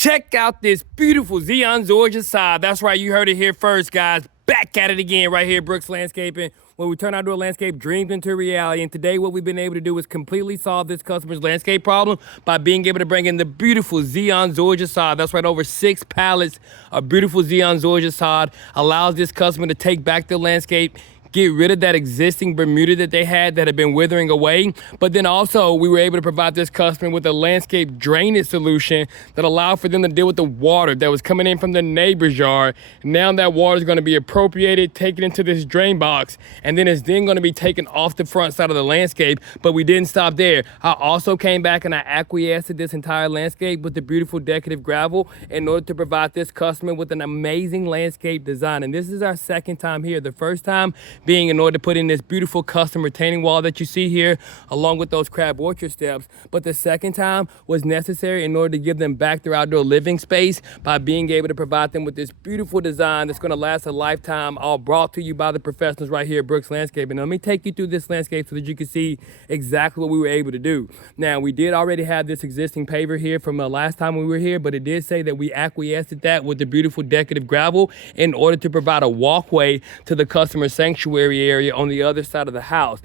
Check out this beautiful Zeon Zoysia Sod. That's right, you heard it here first, guys. Back at it again right here at Brooks Landscaping, where we turn outdoor landscape dreams into reality. And today what we've been able to do is completely solve this customer's landscape problem by being able to bring in the beautiful Zeon Zoysia Sod. That's right, over 6 pallets of beautiful Zeon Zoysia Sod allows this customer to take back their landscape, get rid of that existing Bermuda that they had that had been withering away. But then also we were able to provide this customer with a landscape drainage solution that allowed for them to deal with the water that was coming in from the neighbor's yard. Now that water is going to be appropriated, taken into this drain box, and then it's then going to be taken off the front side of the landscape. But we didn't stop there. I also came back and I acquiesced this entire landscape with the beautiful decorative gravel in order to provide this customer with an amazing landscape design. And this is our second time here. The first time being in order to put in this beautiful custom retaining wall that you see here, along with those crab orchard steps. But the second time was necessary in order to give them back their outdoor living space by being able to provide them with this beautiful design that's going to last a lifetime, all brought to you by the professionals right here at Brooks Landscaping. Now, let me take you through this landscape so that you can see exactly what we were able to do. Now, we did already have this existing paver here from the last time we were here, but it did say that we acquiesced that with the beautiful decorative gravel in order to provide a walkway to the customer sanctuary area on the other side of the house.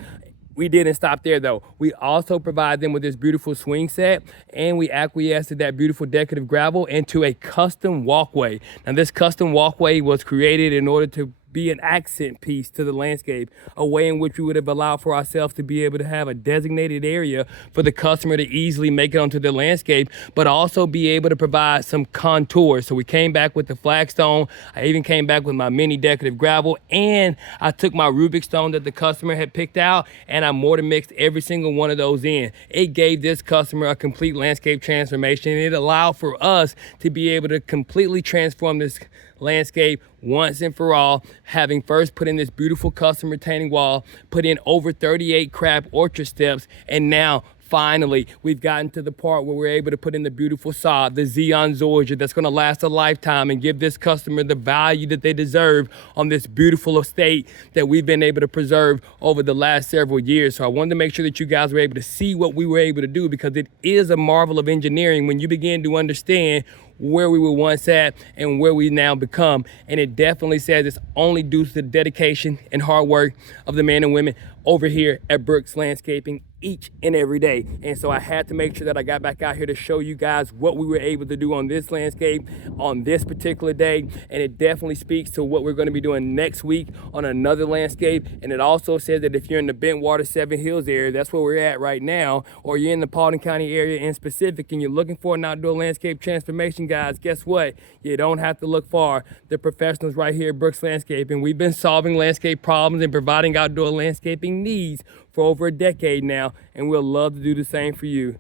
We didn't stop there though. We also provide them with this beautiful swing set, and we acquiesced that beautiful decorative gravel into a custom walkway. Now this custom walkway was created in order to be an accent piece to the landscape, a way in which we would have allowed for ourselves to be able to have a designated area for the customer to easily make it onto the landscape, but also be able to provide some contour. So we came back with the flagstone. I even came back with my mini decorative gravel, and I took my Rubik stone that the customer had picked out, and I mortar mixed every single one of those in. It gave this customer a complete landscape transformation, and it allowed for us to be able to completely transform this landscape once and for all, having first put in this beautiful custom retaining wall, put in over 38 crab orchard steps, and now finally, we've gotten to the part where we're able to put in the beautiful sod, the Zeon Zoysia, that's going to last a lifetime and give this customer the value that they deserve on this beautiful estate that we've been able to preserve over the last several years. So I wanted to make sure that you guys were able to see what we were able to do, because it is a marvel of engineering when you begin to understand where we were once at and where we now become. And it definitely says it's only due to the dedication and hard work of the men and women over here at Brooks Landscaping each and every day. And so I had to make sure that I got back out here to show you guys what we were able to do on this landscape on this particular day. And it definitely speaks to what we're going to be doing next week on another landscape. And it also says that if you're in the Bentwater 7 Hills area, that's where we're at right now, or you're in the Paulding County area in specific and you're looking for an outdoor landscape transformation, guys, guess what? You don't have to look far. The professionals right here at Brooks Landscaping, we've been solving landscape problems and providing outdoor landscaping needs for over a decade now, and we'll love to do the same for you.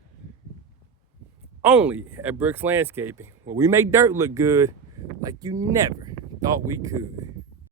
Only at Brooks Landscaping, where we make dirt look good like you never thought we could.